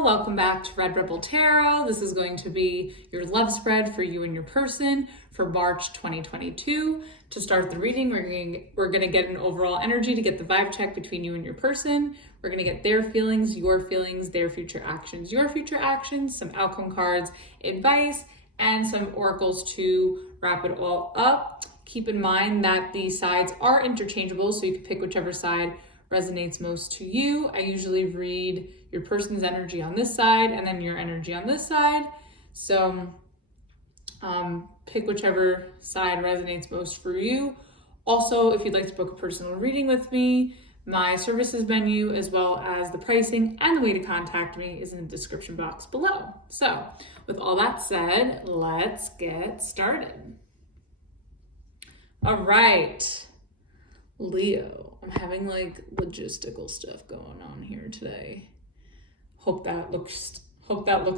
Leo, welcome back to Red Rebel Tarot. This is going to be your love spread for you and your person for March 2022. To start the reading, we're going to get an overall energy to get the vibe check between you and your person. We're going to get their feelings, their future actions, your future actions, some outcome cards, advice, and some oracles to wrap it all up. Keep in mind that the sides are interchangeable, so you can pick whichever side resonates most to you. I usually read your person's energy on this side and then your energy on this side. So pick whichever side resonates most for you. Also, if you'd like to book a personal reading with me, my services menu, as well as the pricing and the way to contact me, is in the description box below. So with all that said, let's get started. All right, Leo, I'm having like logistical stuff going on here today. Hope that looks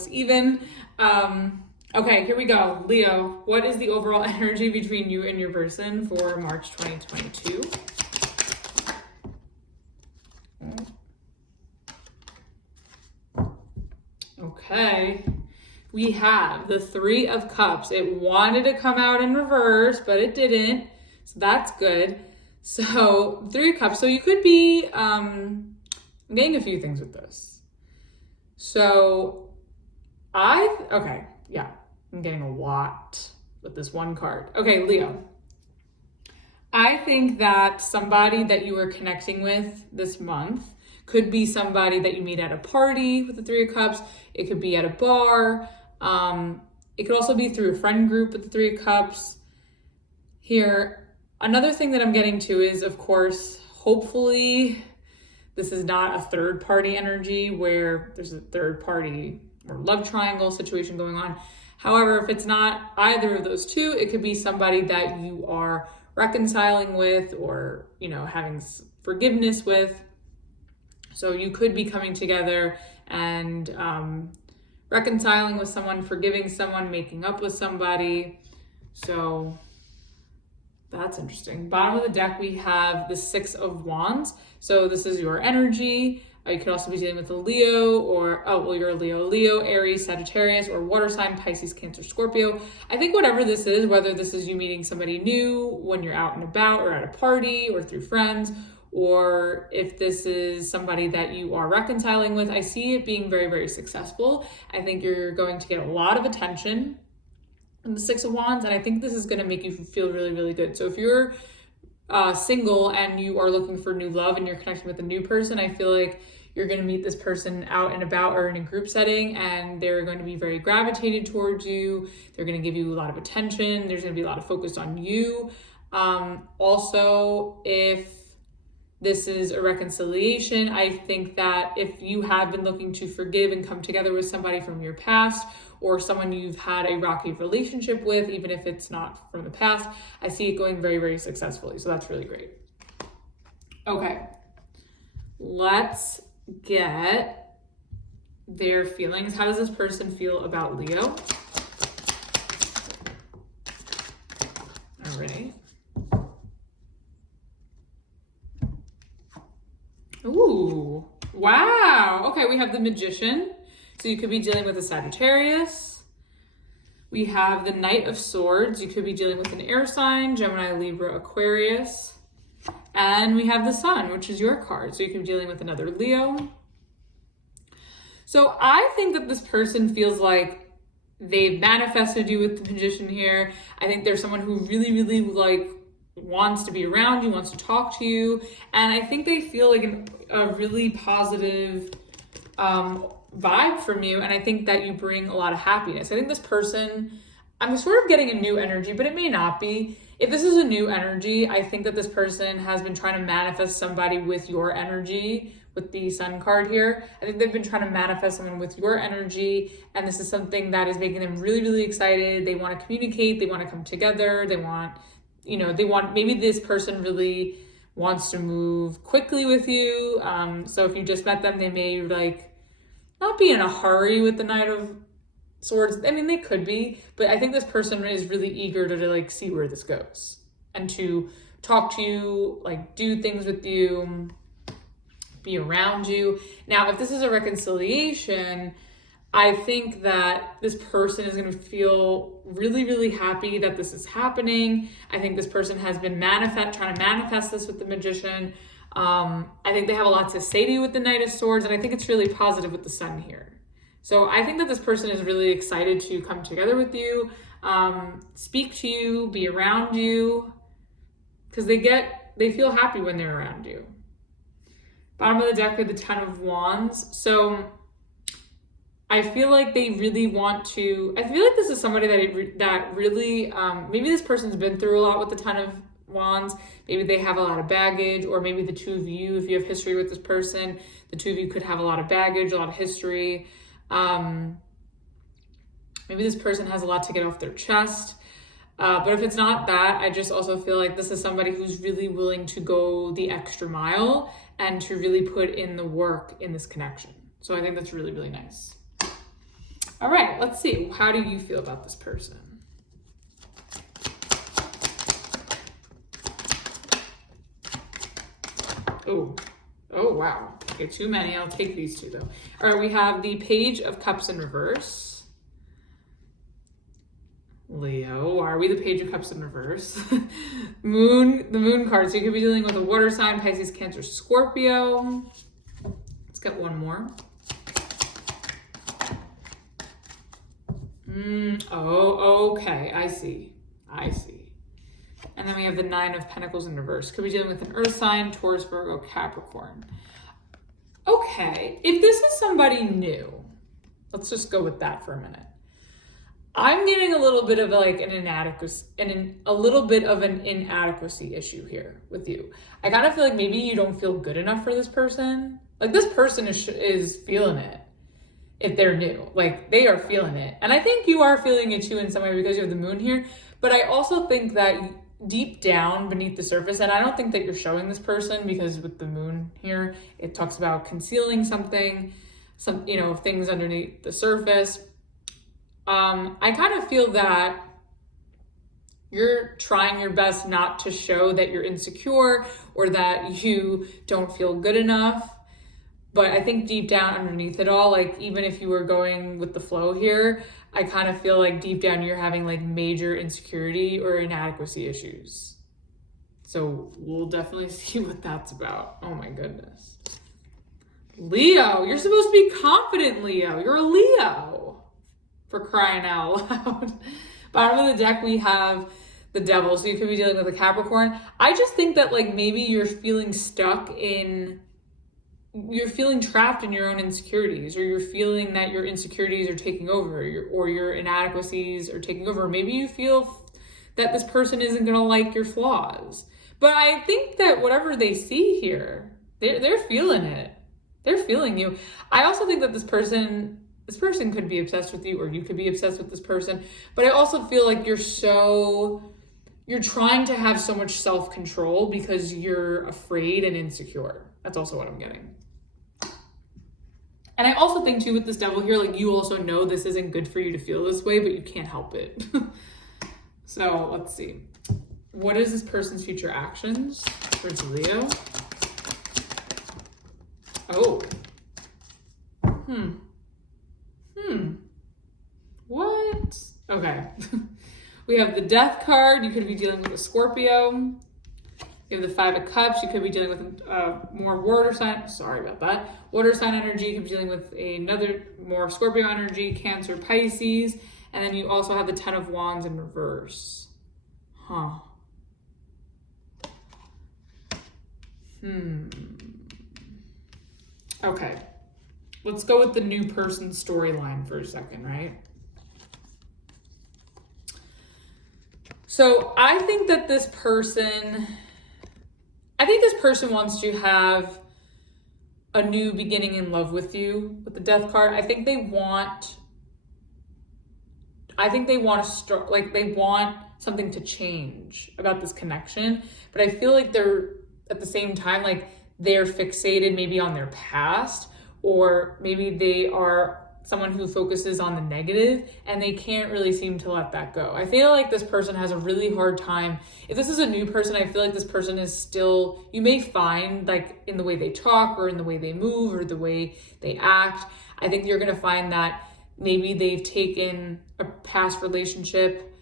even. Okay, here we go. Leo, what is the overall energy between you and your person for March 2022? Okay, we have the Three of Cups. It wanted to come out in reverse, but it didn't. So that's good. So Three of Cups. So you could be, I'm getting a few things with this. So I'm getting a lot with this one card. Okay, Leo. I think that somebody that you are connecting with this month could be somebody that you meet at a party with the Three of Cups. It could be at a bar. It could also be through a friend group with the Three of Cups. Here, another thing that I'm getting to is, of course, hopefully this is not a third party energy where there's a third party or love triangle situation going on. However, if it's not either of those two, it could be somebody that you are reconciling with or, having forgiveness with. So you could be coming together and reconciling with someone, forgiving someone, making up with somebody. So that's interesting. Bottom of the deck, we have the Six of Wands. So this is your energy. You could also be dealing with a Leo you're a Leo, Aries, Sagittarius, or water sign, Pisces, Cancer, Scorpio. I think whatever this is, whether this is you meeting somebody new when you're out and about or at a party or through friends, or if this is somebody that you are reconciling with, I see it being very, very successful. I think you're going to get a lot of attention in the Six of Wands, and I think this is going to make you feel really, really good. So if you're single and you are looking for new love and you're connecting with a new person, I feel like you're going to meet this person out and about or in a group setting, and they're going to be very gravitated towards you. They're going to give you a lot of attention. There's going to be a lot of focus on you. Also, if this is a reconciliation, I think that if you have been looking to forgive and come together with somebody from your past or someone you've had a rocky relationship with, even if it's not from the past, I see it going very, very successfully. So that's really great. Okay, let's get their feelings. How does this person feel about Leo? All right. Ooh, wow. Okay, we have the Magician. So you could be dealing with a Sagittarius. We have the Knight of Swords. You could be dealing with an air sign, Gemini, Libra, Aquarius. And we have the Sun, which is your card. So you could be dealing with another Leo. So I think that this person feels like they've manifested you with the Magician here. I think there's someone who really, really wants to be around you, wants to talk to you. And I think they feel like a really positive vibe from you. And I think that you bring a lot of happiness. I think this person, I'm sort of getting a new energy, but it may not be. If this is a new energy, I think that this person has been trying to manifest somebody with your energy, with the Sun card here. I think they've been trying to manifest someone with your energy, and this is something that is making them really, really excited. They want to communicate, they want to come together, maybe this person really wants to move quickly with you. So if you just met them, they may not be in a hurry with the Knight of Swords. I mean, they could be, but I think this person is really eager to see where this goes and to talk to you, do things with you. be around you. Now, if this is a reconciliation, I think that this person is going to feel really, really happy that this is happening. I think this person has been trying to manifest this with the Magician. I think they have a lot to say to you with the Knight of Swords, and I think it's really positive with the Sun here. So I think that this person is really excited to come together with you, speak to you, be around you, because they feel happy when they're around you. Bottom of the deck with the Ten of Wands. So I feel like they really want to, I feel like this is somebody that really, maybe this person's been through a lot with the Ten of Wands. Maybe they have a lot of baggage, or maybe the two of you, if you have history with this person, the two of you could have a lot of baggage, a lot of history. Maybe this person has a lot to get off their chest. But if it's not that, I just also feel like this is somebody who's really willing to go the extra mile and to really put in the work in this connection. So I think that's really, really nice. All right, let's see. How do you feel about this person? Oh, wow. Okay, too many. I'll take these two though. All right, we have the Page of Cups in reverse. Leo, why are we the Page of Cups in reverse? The Moon card. So you could be dealing with a water sign, Pisces, Cancer, Scorpio. Let's get one more. Oh, okay. I see. And then we have the Nine of Pentacles in reverse. Could be dealing with an Earth sign, Taurus, Virgo, Capricorn. Okay, if this is somebody new, let's just go with that for a minute. I'm getting a little bit of like an inadequacy, a little bit of an inadequacy issue here with you. I kind of feel like maybe you don't feel good enough for this person. Like this person is feeling it. If they're new, like they are feeling it. And I think you are feeling it too in some way because you have the Moon here. But I also think that deep down beneath the surface, and I don't think that you're showing this person because with the Moon here, it talks about concealing something, things underneath the surface. I kind of feel that you're trying your best not to show that you're insecure or that you don't feel good enough. But I think deep down underneath it all, like even if you were going with the flow here, I kind of feel like deep down you're having like major insecurity or inadequacy issues. So we'll definitely see what that's about. Oh my goodness. Leo, you're supposed to be confident, Leo. You're a Leo. For crying out loud. Bottom of the deck, we have the Devil. So you could be dealing with a Capricorn. I just think that like maybe you're feeling you're feeling trapped in your own insecurities, or you're feeling that your insecurities are taking over, or your inadequacies are taking over. Maybe you feel that this person isn't going to like your flaws. But I think that whatever they see here, they're feeling it. They're feeling you. I also think that this person could be obsessed with you, or you could be obsessed with this person. But I also feel like you're trying to have so much self-control because you're afraid and insecure. That's also what I'm getting. And I also think too with this Devil here, like you also know this isn't good for you to feel this way, but you can't help it. So let's see. What is this person's future actions towards Leo? Oh. What? Okay. We have the Death card. You could be dealing with a Scorpio. You have the Five of Cups. You could be dealing with more water sign. Sorry about that. Water sign energy. You could be dealing with another more Scorpio energy, Cancer, Pisces. And then you also have the Ten of Wands in reverse. Huh. Okay. Let's go with the new person storyline for a second, right? So I think that this person wants to have a new beginning in love with you with the Death card. I think they want to start, like they want something to change about this connection, but I feel like they're at the same time, like they're fixated maybe on their past, or maybe they are someone who focuses on the negative, and they can't really seem to let that go. I feel like this person has a really hard time. If this is a new person, I feel like this person is still, you may find like in the way they talk or in the way they move or the way they act, I think you're going to find that maybe they've taken a past relationship,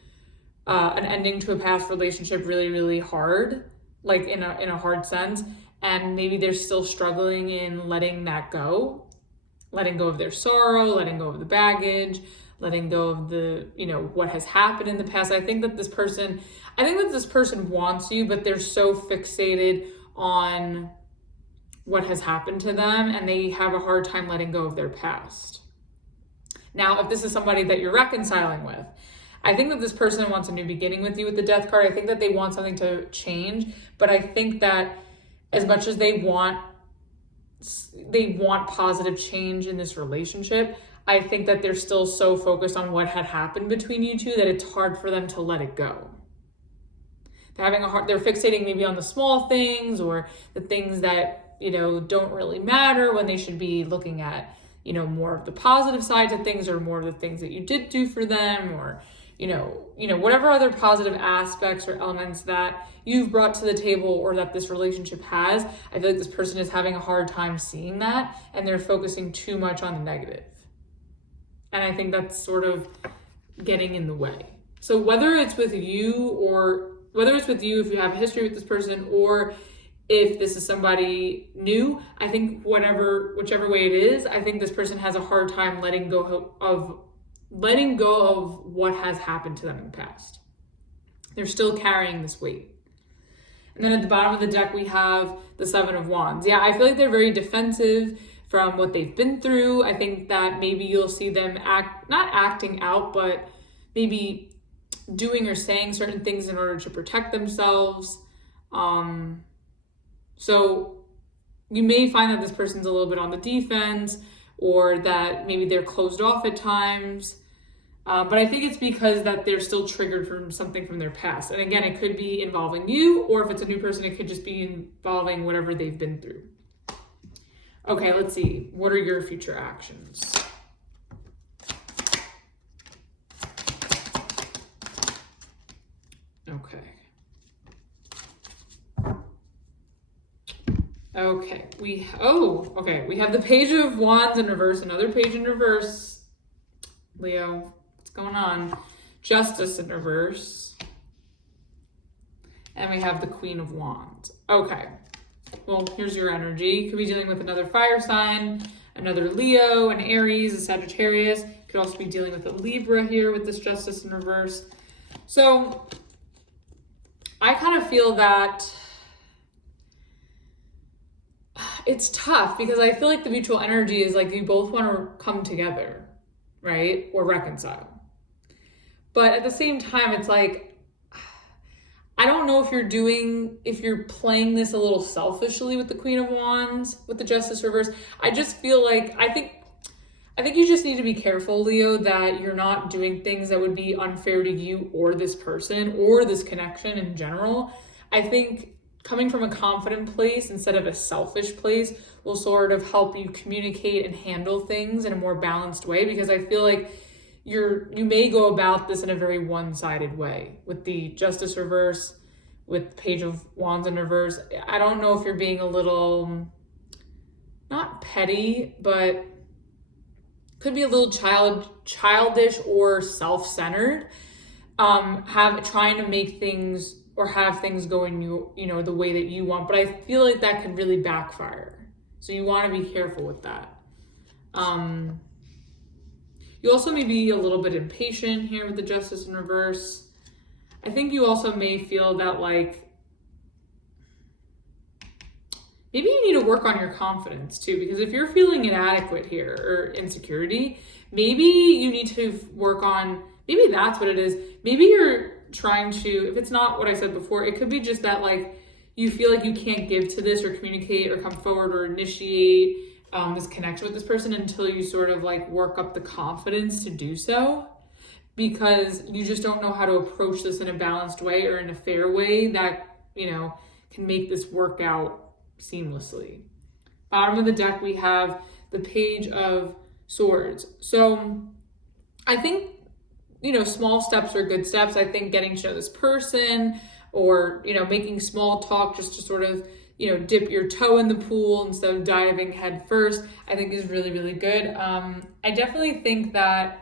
an ending to a past relationship really, really hard, like in a hard sense. And maybe they're still struggling in letting that go, letting go of their sorrow, letting go of the baggage, letting go of the, what has happened in the past. I think that this person wants you, but they're so fixated on what has happened to them, and they have a hard time letting go of their past. Now, if this is somebody that you're reconciling with, I think that this person wants a new beginning with you with the Death card. I think that they want something to change, but I think that as much as they want positive change in this relationship, I think that they're still so focused on what had happened between you two that it's hard for them to let it go. They're fixating maybe on the small things or the things that, don't really matter, when they should be looking at, more of the positive sides of things, or more of the things that you did do for them, or whatever other positive aspects or elements that you've brought to the table or that this relationship has. I feel like this person is having a hard time seeing that, and they're focusing too much on the negative. And I think that's sort of getting in the way. So whether it's with you if you have a history with this person, or if this is somebody new, I think whichever way it is, I think this person has a hard time letting go of what has happened to them in the past. They're still carrying this weight. And then at the bottom of the deck, we have the Seven of Wands. Yeah, I feel like they're very defensive from what they've been through. I think that maybe you'll see them not acting out, but maybe doing or saying certain things in order to protect themselves. So you may find that this person's a little bit on the defense, or that maybe they're closed off at times. But I think it's because that they're still triggered from something from their past. And again, it could be involving you, or if it's a new person, it could just be involving whatever they've been through. Okay, let's see. What are your future actions? Okay. We have the Page of Wands in reverse, another page in reverse. Leo, what's going on? Justice in reverse. And we have the Queen of Wands. Okay. Well, here's your energy. You could be dealing with another fire sign, another Leo, an Aries, a Sagittarius. You could also be dealing with a Libra here with this Justice in reverse. So I kind of feel that it's tough, because I feel like the mutual energy is like you both want to come together, right? Or reconcile. But at the same time, it's like, I don't know if you're playing this a little selfishly with the Queen of Wands, with the Justice reverse. I just feel like, I think you just need to be careful, Leo, that you're not doing things that would be unfair to you or this person or this connection in general. I think coming from a confident place instead of a selfish place will sort of help you communicate and handle things in a more balanced way, because I feel like you may go about this in a very one-sided way with the Justice reverse, with Page of Wands in reverse. I don't know if you're being a little, not petty, but could be a little childish or self-centered, trying to make things or have things go in the way that you want. But I feel like that could really backfire. So you want to be careful with that. You also may be a little bit impatient here with the Justice in reverse. I think you also may feel that like, maybe you need to work on your confidence too, because if you're feeling inadequate here or insecurity, maybe you need to work on, maybe that's what it is. Maybe you're trying to, if it's not what I said before, it could be just that like, you feel like you can't give to this or communicate or come forward or initiate this connection with this person until you sort of like work up the confidence to do so, because you just don't know how to approach this in a balanced way or in a fair way that, can make this work out seamlessly. Bottom of the deck, we have the Page of Swords. So I think, you know, small steps are good steps. I think getting to know this person, or, you know, making small talk just to sort of, you know, dip your toe in the pool instead of diving head first, I think is really, really good. I definitely think that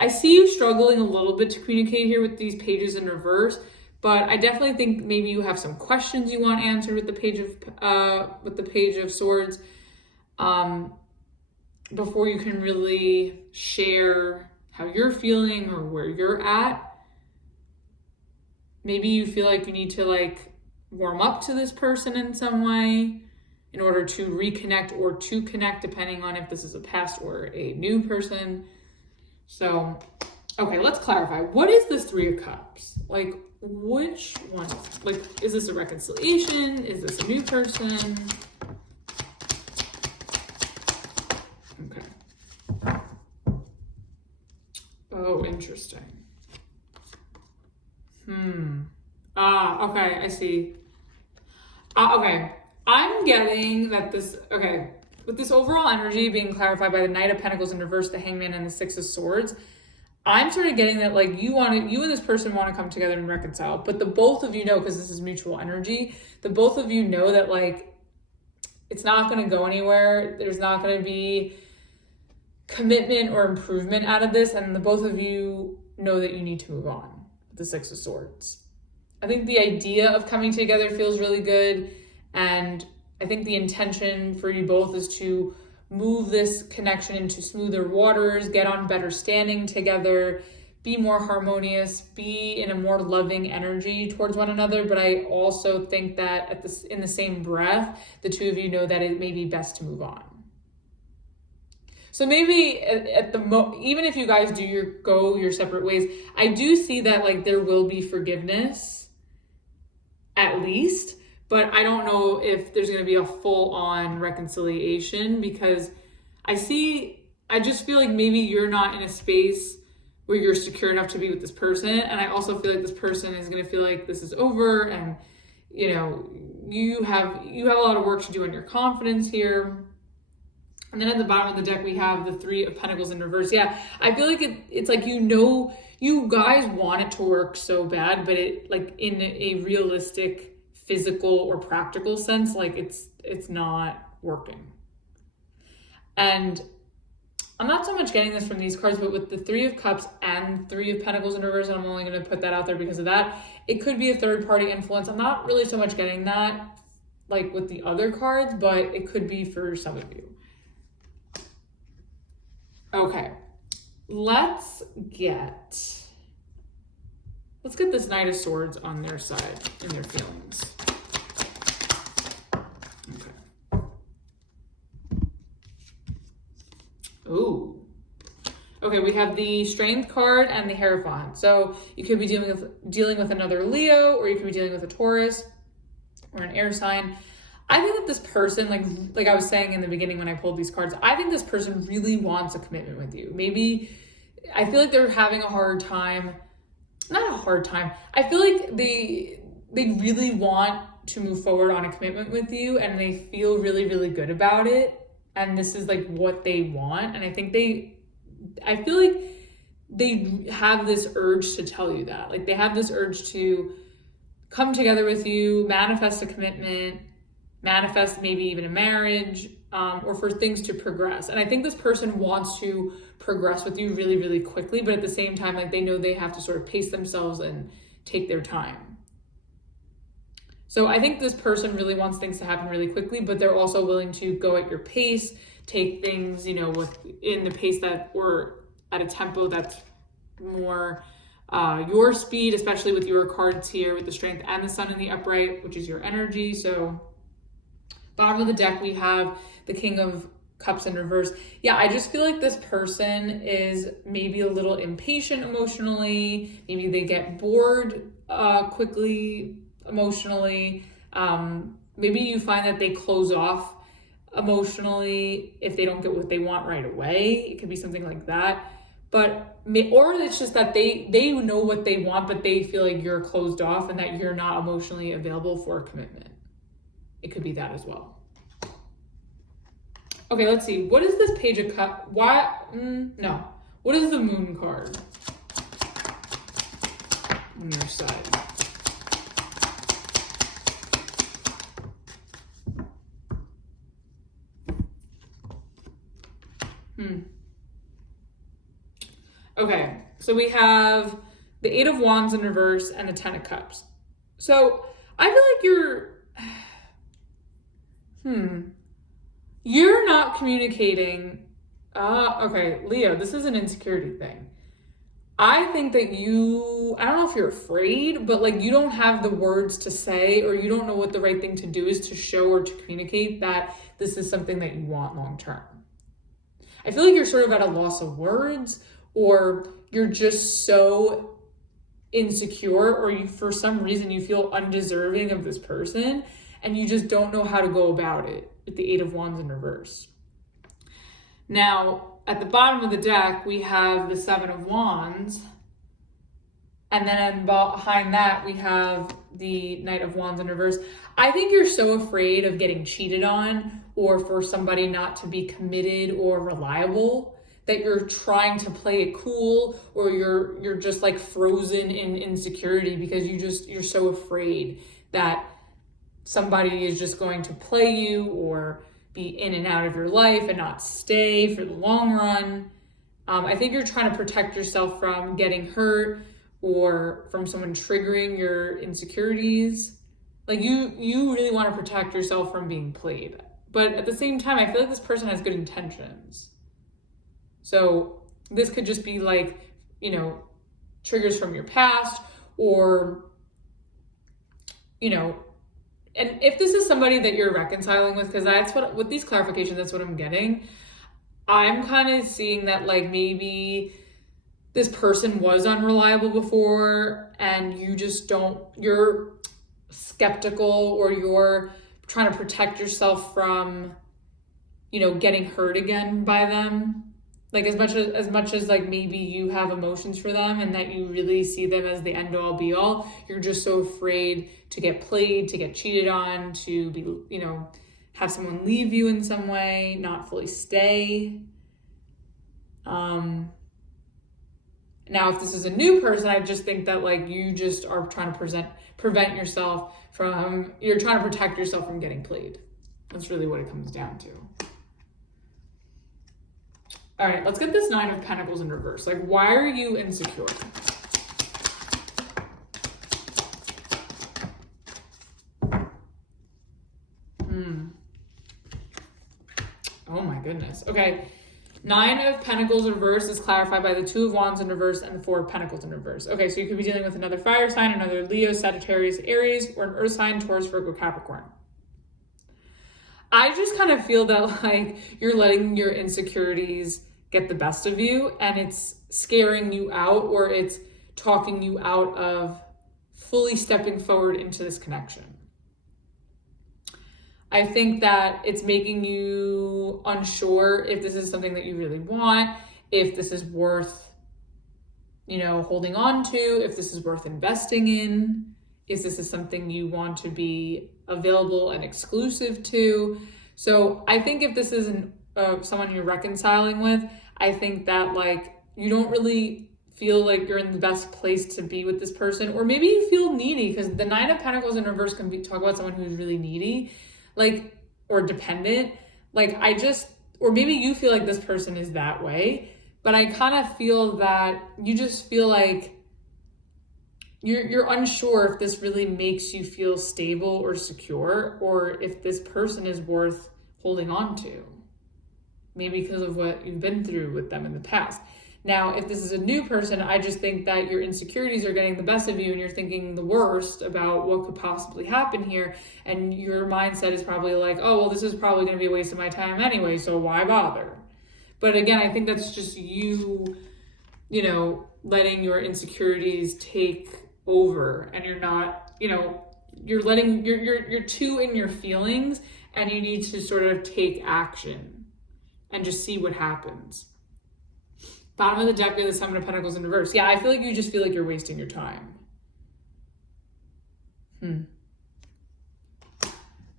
I see you struggling a little bit to communicate here with these pages in reverse, but I definitely think maybe you have some questions you want answered with the Page of Swords, before you can really share how you're feeling or where you're at. Maybe you feel like you need to like warm up to this person in some way in order to reconnect or to connect, depending on if this is a past or a new person. So, okay, let's clarify. What is this Three of Cups? Like, which one? Like, is this a reconciliation? Is this a new person? Okay. Oh, interesting. Okay, I see. Okay, I'm getting that with this overall energy being clarified by the Knight of Pentacles in reverse, the Hangman, and the Six of Swords, I'm sort of getting that like you and this person want to come together and reconcile, but the both of you know, because this is mutual energy, the both of you know that like it's not going to go anywhere. There's not going to be commitment or improvement out of this, and the both of you know that you need to move on. The Six of Swords. I think the idea of coming together feels really good, and I think the intention for you both is to move this connection into smoother waters, get on better standing together, be more harmonious, be in a more loving energy towards one another. But I also think that in the same breath, the two of you know that it may be best to move on. So maybe even if you guys do go your separate ways, I do see that like there will be forgiveness, at least, but I don't know if there's going to be a full-on reconciliation, because I just feel like maybe you're not in a space where you're secure enough to be with this person, and I also feel like this person is going to feel like this is over, and you know, you have a lot of work to do on your confidence here. And then at the bottom of the deck, we have the Three of Pentacles in reverse. Yeah, I feel like it's like, you know, you guys want it to work so bad, but it like in a realistic, physical or practical sense, like it's not working. And I'm not so much getting this from these cards, but with the Three of Cups and Three of Pentacles in reverse, and I'm only going to put that out there because of that, it could be a third party influence. I'm not really so much getting that like with the other cards, but it could be for some of you. Okay, let's get this Knight of Swords on their side in their feelings. Okay. Ooh. Okay, we have the Strength card and the Hierophant. So you could be dealing with another Leo, or you could be dealing with a Taurus or an air sign. I think that this person, like I was saying in the beginning when I pulled these cards, I think this person really wants a commitment with you. Maybe I feel like they're having a hard time. Not a hard time. I feel like they really want to move forward on a commitment with you, and they feel really, really good about it. And this is like what they want. And I feel like they have this urge to tell you that. Like they have this urge to come together with you, manifest a commitment, manifest maybe even a marriage, or for things to progress. And I think this person wants to progress with you really, really quickly, but at the same time, like they know they have to sort of pace themselves and take their time. So I think this person really wants things to happen really quickly, but they're also willing to go at your pace, take things, you know, in the pace that, or at a tempo that's more your speed, especially with your cards here with the Strength and the Sun in the upright, which is your energy. So bottom of the deck, we have the King of Cups in reverse. Yeah, I just feel like this person is maybe a little impatient emotionally. Maybe they get bored quickly emotionally. Maybe you find that they close off emotionally if they don't get what they want right away. It could be something like that. Or it's just that they know what they want, but they feel like you're closed off and that you're not emotionally available for a commitment. It could be that as well. Okay, let's see. What is this Page of Cups? Why? No. What is the Moon card on your side? Okay, so we have the Eight of Wands in reverse and the Ten of Cups. So I feel like you're not communicating. Okay, Leo, this is an insecurity thing. I think that I don't know if you're afraid, but like you don't have the words to say, or you don't know what the right thing to do is to show or to communicate that this is something that you want long term. I feel like you're sort of at a loss of words, or you're just so insecure, or for some reason you feel undeserving of this person and you just don't know how to go about it with the Eight of Wands in reverse. Now, at the bottom of the deck, we have the Seven of Wands, and then behind that, we have the Knight of Wands in reverse. I think you're so afraid of getting cheated on, or for somebody not to be committed or reliable, that you're trying to play it cool, or you're just like frozen in insecurity because you're so afraid that somebody is just going to play you or be in and out of your life and not stay for the long run. I think you're trying to protect yourself from getting hurt or from someone triggering your insecurities. Like you really want to protect yourself from being played. But at the same time, I feel like this person has good intentions. So this could just be like, triggers from your past, or, and if this is somebody that you're reconciling with, because that's with these clarifications, that's what I'm getting. I'm kind of seeing that like maybe this person was unreliable before and you're skeptical, or you're trying to protect yourself from, getting hurt again by them. Like as much as like maybe you have emotions for them and that you really see them as the end all be all, you're just so afraid to get played, to get cheated on, to be, have someone leave you in some way, not fully stay. Now, if this is a new person, I just think that like you just are trying to prevent yourself from, you're trying to protect yourself from getting played. That's really what it comes down to. All right, let's get this Nine of Pentacles in reverse. Like, why are you insecure? Oh my goodness. Okay, Nine of Pentacles in reverse is clarified by the Two of Wands in reverse and the Four of Pentacles in reverse. Okay, so you could be dealing with another fire sign, another Leo, Sagittarius, Aries, or an earth sign, Taurus, Virgo, Capricorn. I just kind of feel that like you're letting your insecurities get the best of you, and it's scaring you out, or it's talking you out of fully stepping forward into this connection. I think that it's making you unsure if this is something that you really want, if this is worth, holding on to, if this is worth investing in, if this is something you want to be available and exclusive to. So I think if this isn't someone you're reconciling with, I think that like you don't really feel like you're in the best place to be with this person, or maybe you feel needy, because the Nine of Pentacles in reverse can talk about someone who's really needy, like, or dependent. Like or maybe you feel like this person is that way, but I kind of feel that you just feel like you're unsure if this really makes you feel stable or secure, or if this person is worth holding on to, maybe because of what you've been through with them in the past. Now, if this is a new person, I just think that your insecurities are getting the best of you and you're thinking the worst about what could possibly happen here. And your mindset is probably like, oh, well, this is probably going to be a waste of my time anyway, so why bother? But again, I think that's just you, letting your insecurities take over, and you're not, you're letting, you're too in your feelings, and you need to sort of take action and just see what happens. Bottom of the deck, we have the Seven of Pentacles in reverse. Yeah, I feel like you just feel like you're wasting your time.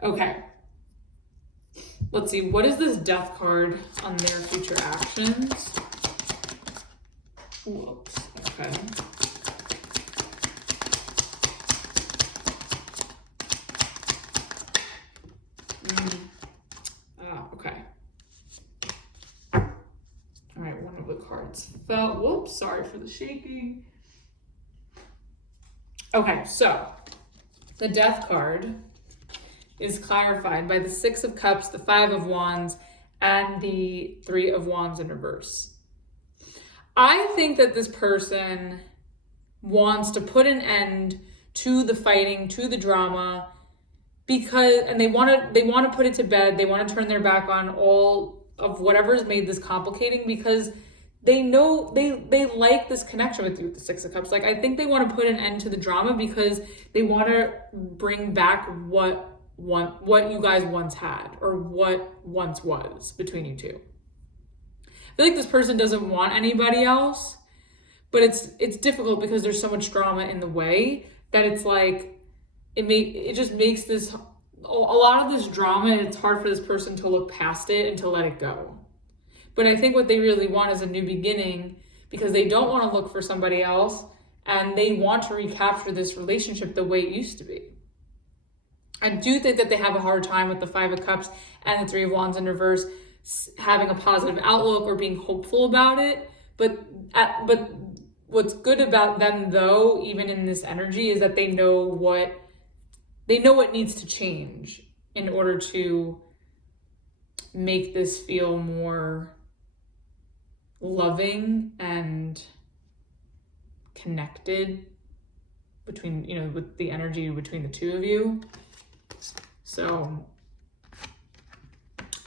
Okay. Let's see, what is this Death card on their future actions? Whoops, okay. Okay. All right, one of the cards fell. Whoops, sorry for the shaking. Okay, so the Death card is clarified by the Six of Cups, the Five of Wands, and the Three of Wands in reverse. I think that this person wants to put an end to the fighting, to the drama, because, and they want to put it to bed. They want to turn their back on all of whatever's made this complicating, because they know they like this connection with you with the Six of Cups. Like, I think they want to put an end to the drama because they want to bring back what you guys once had, or what once was between you two. I feel like this person doesn't want anybody else, but it's difficult because there's so much drama in the way that it's like it just makes this a lot of this drama, and it's hard for this person to look past it and to let it go. But I think what they really want is a new beginning, because they don't want to look for somebody else, and they want to recapture this relationship the way it used to be. I do think that they have a hard time with the Five of Cups and the Three of Wands in reverse having a positive outlook or being hopeful about it. But what's good about them, though, even in this energy, is that they know what needs to change in order to make this feel more loving and connected between, with the energy between the two of you. So,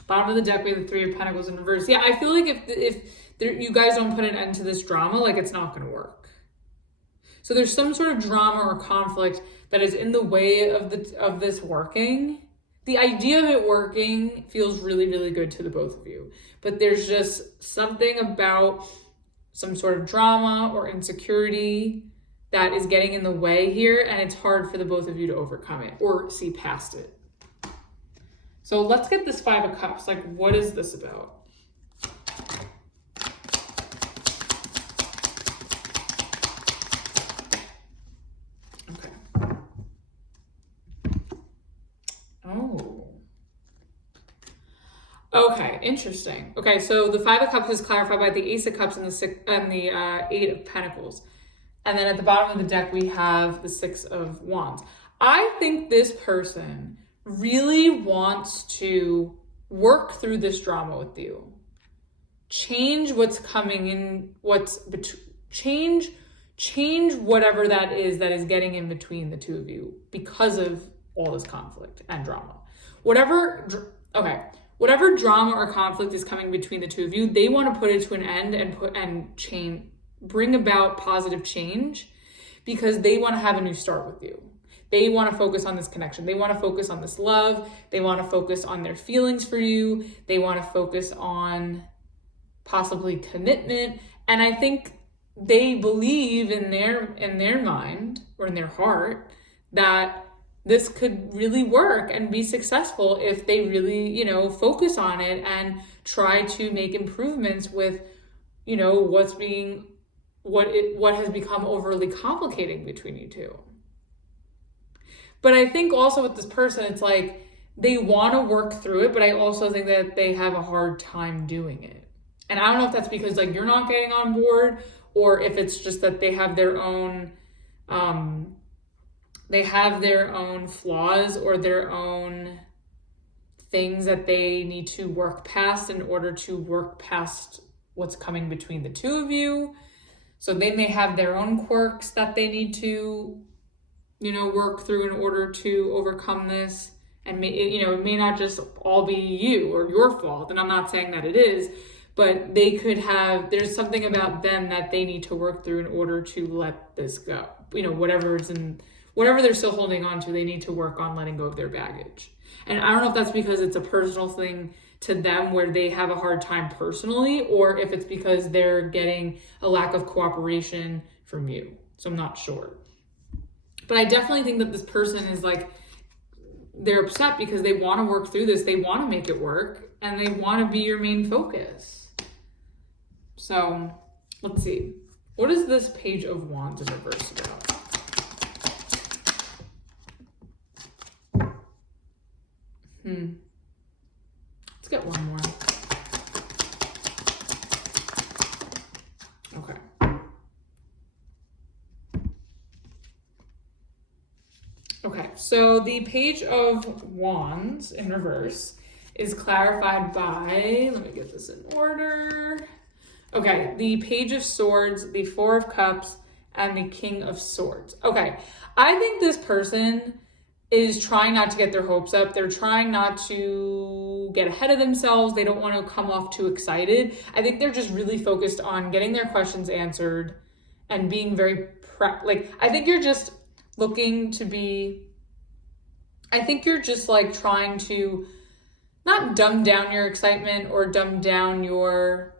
bottom of the deck, we have the Three of Pentacles in reverse. Yeah, I feel like if you guys don't put an end to this drama, like, it's not going to work. So there's some sort of drama or conflict that is in the way of this working. The idea of it working feels really, really good to the both of you. But there's just something about some sort of drama or insecurity that is getting in the way here, and it's hard for the both of you to overcome it or see past it. So let's get this Five of Cups. Like, what is this about? Okay. Oh. Okay, interesting. Okay, so the Five of Cups is clarified by the Ace of Cups and the Eight of Pentacles. And then at the bottom of the deck, we have the Six of Wands. I think this person really wants to work through this drama with you. Change what's coming in, change whatever that is getting in between the two of you because of all this conflict and drama. Whatever drama or conflict is coming between the two of you, they want to put it to an end and bring about positive change, because they want to have a new start with you. They want to focus on this connection. They want to focus on this love. They want to focus on their feelings for you. They want to focus on possibly commitment. And I think they believe in their mind or in their heart that this could really work and be successful if they really, focus on it and try to make improvements with, what has become overly complicating between you two. But I think also with this person, it's like they want to work through it, but I also think that they have a hard time doing it. And I don't know if that's because you're not getting on board, or if it's just that they have their own flaws or their own things that they need to work past in order to work past what's coming between the two of you. So they may have their own quirks that they need to, work through in order to overcome this. And it may not just all be you or your fault. And I'm not saying that it is, but there's something about them that they need to work through in order to let this go. Whatever they're still holding on to, they need to work on letting go of their baggage. And I don't know if that's because it's a personal thing to them where they have a hard time personally, or if it's because they're getting a lack of cooperation from you. So I'm not sure. But I definitely think that this person is they're upset because they want to work through this. They want to make it work, and they want to be your main focus. So let's see. What is this Page of Wands in reverse about? Let's get one more. Okay. Okay, so the Page of Wands in reverse is clarified by, let me get this in order. Okay, the Page of Swords, the Four of Cups, and the King of Swords. Okay, I think this person is trying not to get their hopes up. They're trying not to get ahead of themselves. They don't want to come off too excited. I think they're just really focused on getting their questions answered and being very I think you're just looking to be, I think you're just like trying to not dumb down your excitement or dumb down your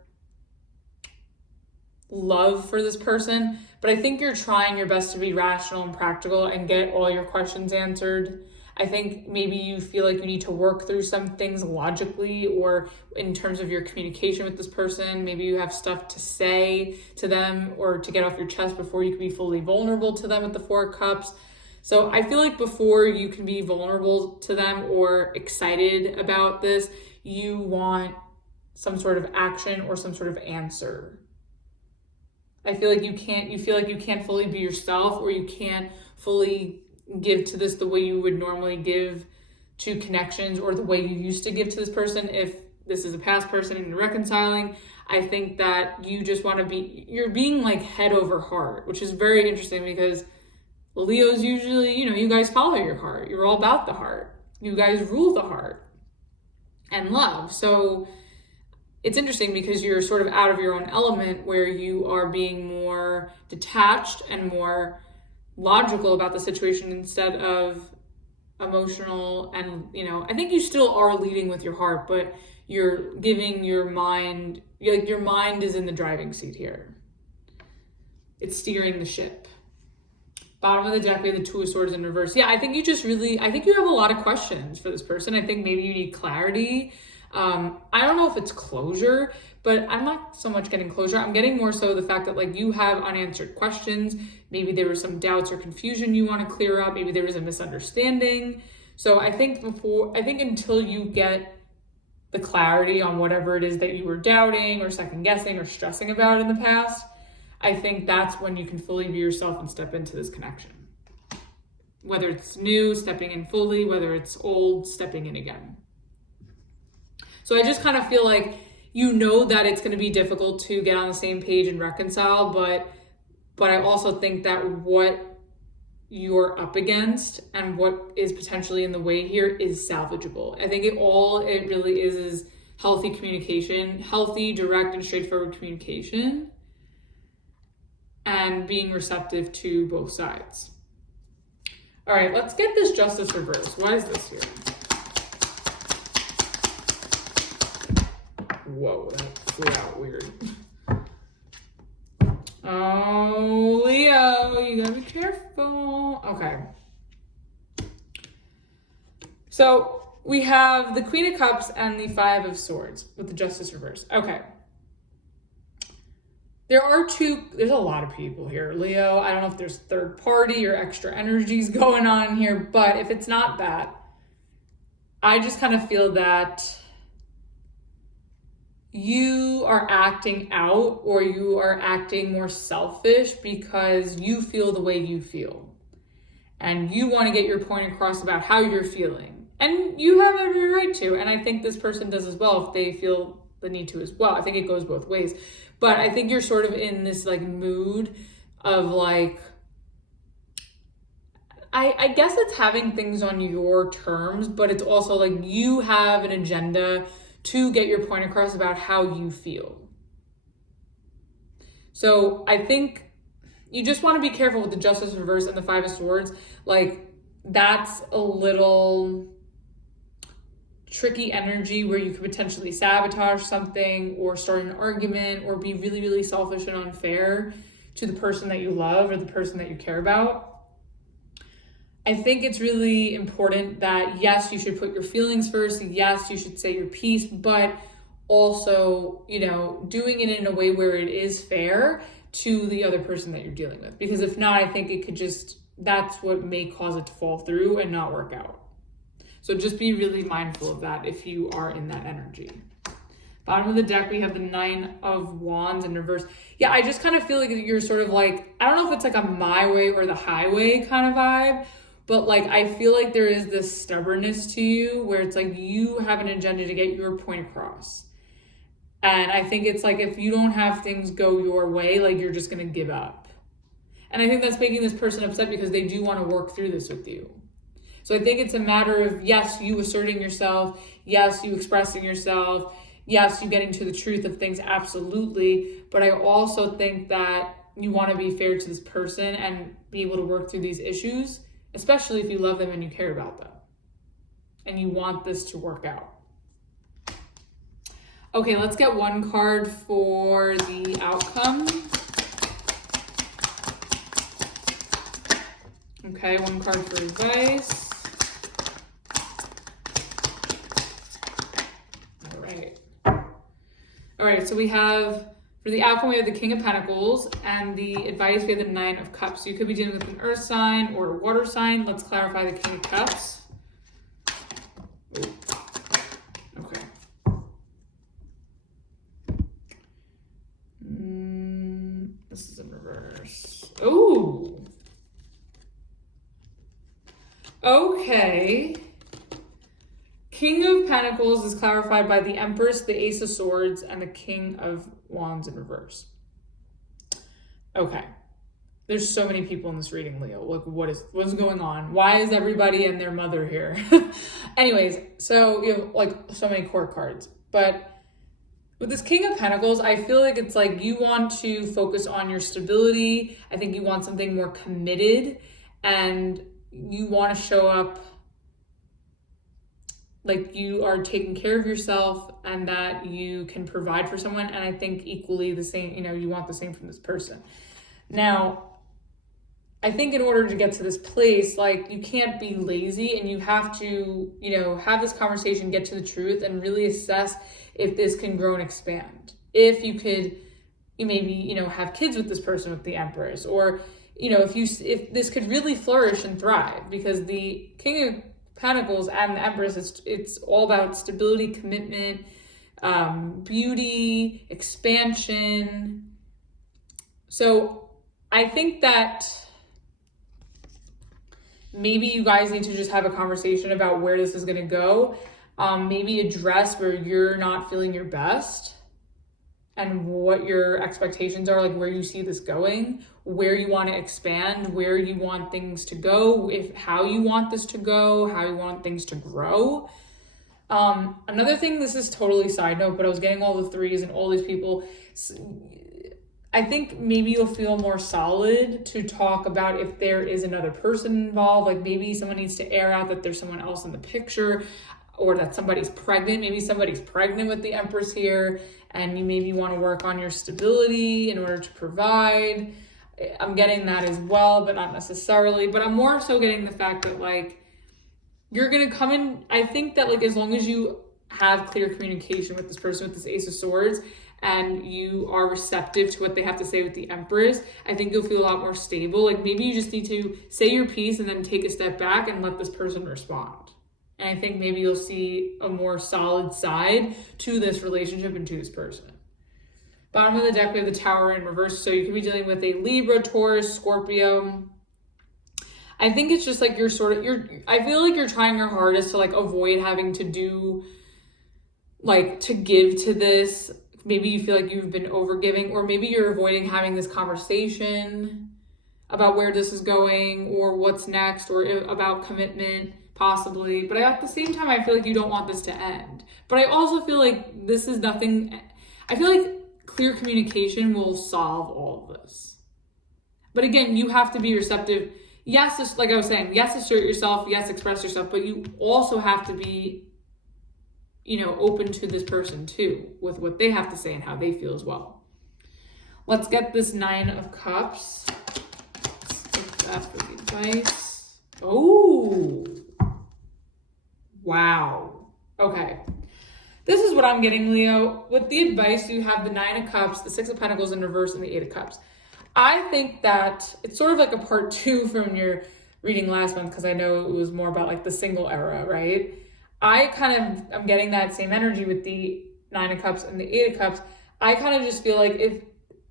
love for this person, but I think you're trying your best to be rational and practical and get all your questions answered. I think maybe you feel like you need to work through some things logically or in terms of your communication with this person. Maybe you have stuff to say to them or to get off your chest before you can be fully vulnerable to them with the Four of Cups. So I feel like before you can be vulnerable to them or excited about this, you want some sort of action or some sort of answer. I feel like you feel like you can't fully be yourself, or you can't fully give to this the way you would normally give to connections or the way you used to give to this person. If this is a past person and you're reconciling, I think that you just want to be, you're being like head over heart, which is very interesting because Leo's usually, you guys follow your heart. You're all about the heart. You guys rule the heart and love. So it's interesting because you're sort of out of your own element where you are being more detached and more logical about the situation instead of emotional. And, I think you still are leading with your heart, but you're giving your mind, your mind is in the driving seat here. It's steering the ship. Bottom of the deck, we have the Two of Swords in reverse. Yeah, I think you have a lot of questions for this person. I think maybe you need clarity. I don't know if it's closure, but I'm not so much getting closure. I'm getting more so the fact that you have unanswered questions. Maybe there was some doubts or confusion you want to clear up. Maybe there was a misunderstanding. So I think until you get the clarity on whatever it is that you were doubting or second guessing or stressing about in the past, I think that's when you can fully be yourself and step into this connection. Whether it's new, stepping in fully, whether it's old, stepping in again. So I just kind of feel like that it's going to be difficult to get on the same page and reconcile, but I also think that what you're up against and what is potentially in the way here is salvageable. I think it really is healthy communication, healthy, direct, and straightforward communication, and being receptive to both sides. All right, let's get this Justice reversed. Why is this here? Whoa, that flew out weird. Oh, Leo, you gotta be careful. Okay. So we have the Queen of Cups and the Five of Swords with the Justice reverse. Okay. There's a lot of people here. Leo, I don't know if there's third party or extra energies going on here, but if it's not that, I just kind of feel that you are acting out or you are acting more selfish because you feel the way you feel. And you want to get your point across about how you're feeling. And you have every right to. And I think this person does as well if they feel the need to as well. I think it goes both ways. But I think you're sort of in this mood of I guess it's having things on your terms, but it's also you have an agenda to get your point across about how you feel. So I think you just want to be careful with the Justice reverse and the Five of Swords. That's a little tricky energy where you could potentially sabotage something or start an argument or be really, really selfish and unfair to the person that you love or the person that you care about. I think it's really important that, yes, you should put your feelings first. Yes, you should say your piece, but also, you know, doing it in a way where it is fair to the other person that you're dealing with. Because if not, I think it could just, that's what may cause it to fall through and not work out. So just be really mindful of that if you are in that energy. Bottom of the deck, we have the 9 of Wands in reverse. Yeah, I just kind of feel like you're sort of like, I don't know if it's like a my way or the highway kind of vibe, but like I feel like there is this stubbornness to you where it's like you have an agenda to get your point across. And I think it's like if you don't have things go your way, like you're just going to give up. And I think that's making this person upset because they do want to work through this with you. So I think it's a matter of, yes, you asserting yourself. Yes, you expressing yourself. Yes, you getting to the truth of things, absolutely. But I also think that you want to be fair to this person and be able to work through these issues, especially if you love them and you care about them. And you want this to work out. Okay, let's get one card for the outcome. Okay, one card for advice. All right, so we have, for the outcome, we have the King of Pentacles, and the advice, we have the 9 of Cups. So you could be dealing with an earth sign or a water sign. Let's clarify the King of Cups. Okay. This is in reverse. Oh. Okay. King of Pentacles is clarified by the Empress, the Ace of Swords, and the King of Wands in reverse. Okay. There's so many people in this reading, Leo. Like, what's going on? Why is everybody and their mother here? Anyways, so you have like so many court cards. But with this King of Pentacles, I feel like it's like you want to focus on your stability. I think you want something more committed, and you want to show up like you are taking care of yourself and that you can provide for someone. And I think equally the same, you know, you want the same from this person. Now, I think in order to get to this place, like you can't be lazy and you have to, you know, have this conversation, get to the truth and really assess if this can grow and expand. If you could, you maybe, you know, have kids with this person, with the Empress, or, you know, if this could really flourish and thrive, because the King of Pentacles and the Empress, it's all about stability, commitment, beauty, expansion. So I think that maybe you guys need to just have a conversation about where this is going to go. Maybe address where you're not feeling your best and what your expectations are, like where you see this going, where you want to expand, where you want things to go, how you want this to go, how you want things to grow. Another thing, this is totally side note, but I was getting all the 3s and all these people. I think maybe you'll feel more solid to talk about if there is another person involved. Like maybe someone needs to air out that there's someone else in the picture, or that somebody's pregnant. Maybe somebody's pregnant with the Empress here, and you maybe want to work on your stability in order to provide. I'm getting that as well, but not necessarily. But I'm more so getting the fact that like you're going to come in. I think that like as long as you have clear communication with this person, with this Ace of Swords, and you are receptive to what they have to say with the Empress, I think you'll feel a lot more stable. Like maybe you just need to say your piece and then take a step back and let this person respond. And I think maybe you'll see a more solid side to this relationship and to this person. Bottom of the deck, we have the Tower in reverse. So you could be dealing with a Libra, Taurus, Scorpio. I think it's just like I feel like you're trying your hardest to like avoid having to do, like to give to this. Maybe you feel like you've been overgiving, or maybe you're avoiding having this conversation about where this is going or what's next, or about commitment. Possibly, but at the same time, I feel like you don't want this to end. But I also feel like this is nothing. I feel like clear communication will solve all of this. But again, you have to be receptive. Yes, like I was saying, yes, assert yourself. Yes, express yourself. But you also have to be, you know, open to this person too, with what they have to say and how they feel as well. Let's get this 9 of Cups. Let's take that for the advice. Oh, wow. Okay. This is what I'm getting, Leo. With the advice, you have the 9 of Cups, the 6 of Pentacles in reverse, and the 8 of Cups. I think that it's sort of like a part 2 from your reading last month, because I know it was more about like the single era, right? I kind of am getting that same energy with the 9 of Cups and the 8 of Cups. I kind of just feel like if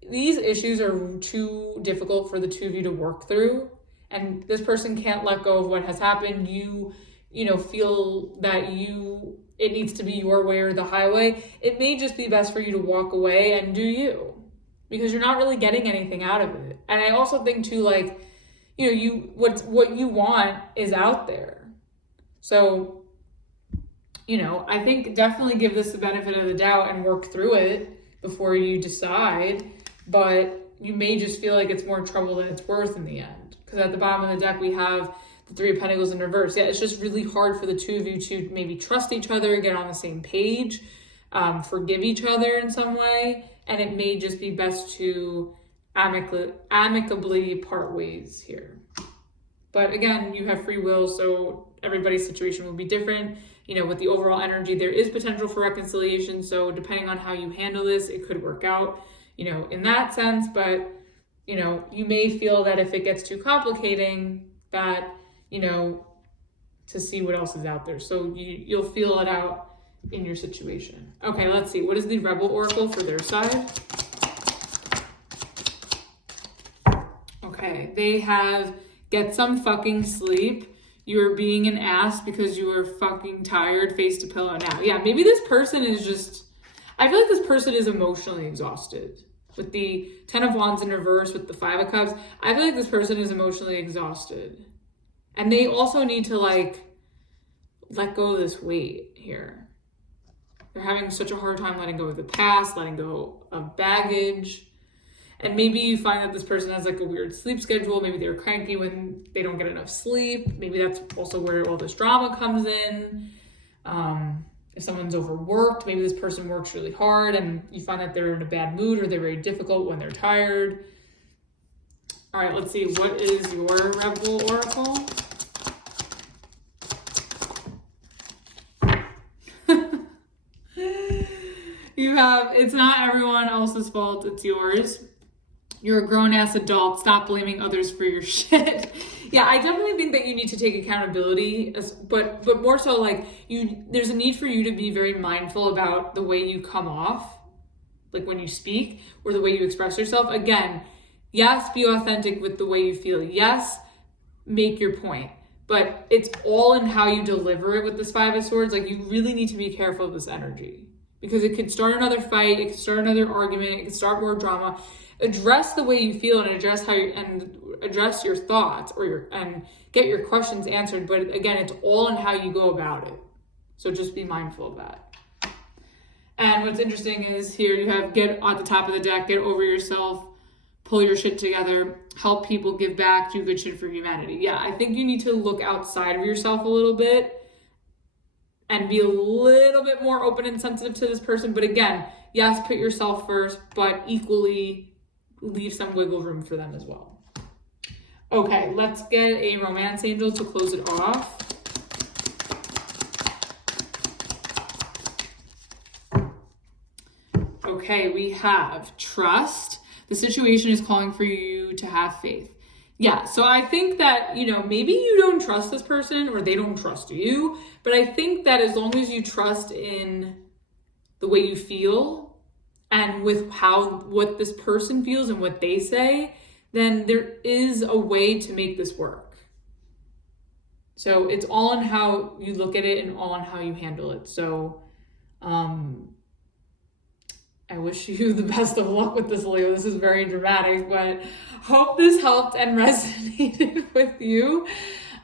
these issues are too difficult for the two of you to work through, and this person can't let go of what has happened, you know, feel that it needs to be your way or the highway, it may just be best for you to walk away and do you, because you're not really getting anything out of it. And I also think too, like, you know, what you want is out there. So, you know, I think definitely give this the benefit of the doubt and work through it before you decide, but you may just feel like it's more trouble than it's worth in the end. Because at the bottom of the deck, we have the 3 of Pentacles in reverse. Yeah, it's just really hard for the two of you to maybe trust each other, get on the same page, forgive each other in some way. And it may just be best to amicably part ways here. But again, you have free will, so everybody's situation will be different. You know, with the overall energy, there is potential for reconciliation. So depending on how you handle this, it could work out, you know, in that sense. But, you know, you may feel that if it gets too complicating, that, you know, to see what else is out there. So you'll feel it out in your situation. Okay, let's see. What is the Rebel Oracle for their side? Okay, they have get some fucking sleep. You are being an ass because you are fucking tired, face to pillow now. Yeah, maybe this person is just, I feel like this person is emotionally exhausted. With the 10 of Wands in reverse, with the 5 of Cups, I feel like this person is emotionally exhausted. And they also need to like let go of this weight here. They're having such a hard time letting go of the past, letting go of baggage. And maybe you find that this person has like a weird sleep schedule. Maybe they're cranky when they don't get enough sleep. Maybe that's also where all this drama comes in. If someone's overworked, maybe this person works really hard and you find that they're in a bad mood or they're very difficult when they're tired. All right, let's see. What is your Rebel Oracle? You have, it's not everyone else's fault, it's yours. You're a grown-ass adult. Stop blaming others for your shit. Yeah, I definitely think that you need to take accountability, but more so like there's a need for you to be very mindful about the way you come off, like when you speak or the way you express yourself. Again, yes, be authentic with the way you feel. Yes, make your point. But it's all in how you deliver it with this 5 of Swords. Like, you really need to be careful of this energy because it could start another fight. It could start another argument. It could start more drama. Address the way you feel and address address your thoughts and get your questions answered. But again, it's all in how you go about it. So just be mindful of that. And what's interesting is here you have get at the top of the deck, get over yourself, pull your shit together, help people, give back, do good shit for humanity. Yeah, I think you need to look outside of yourself a little bit and be a little bit more open and sensitive to this person. But again, yes, put yourself first, but equally leave some wiggle room for them as well. Okay, let's get a romance angel to close it off. Okay, we have trust. The situation is calling for you to have faith. Yeah, so I think that, you know, maybe you don't trust this person or they don't trust you, but I think that as long as you trust in the way you feel and with what this person feels and what they say, then there is a way to make this work. So it's all on how you look at it and all on how you handle it. So, I wish you the best of luck with this, Leo. This is very dramatic, but hope this helped and resonated with you.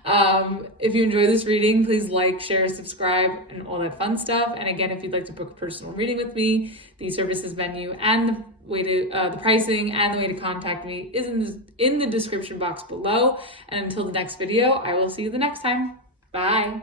If you enjoyed this reading, please like, share, subscribe, and all that fun stuff. And again, if you'd like to book a personal reading with me, the services menu and the way to the pricing and the way to contact me is in the description box below. And until the next video, I will see you the next time. Bye.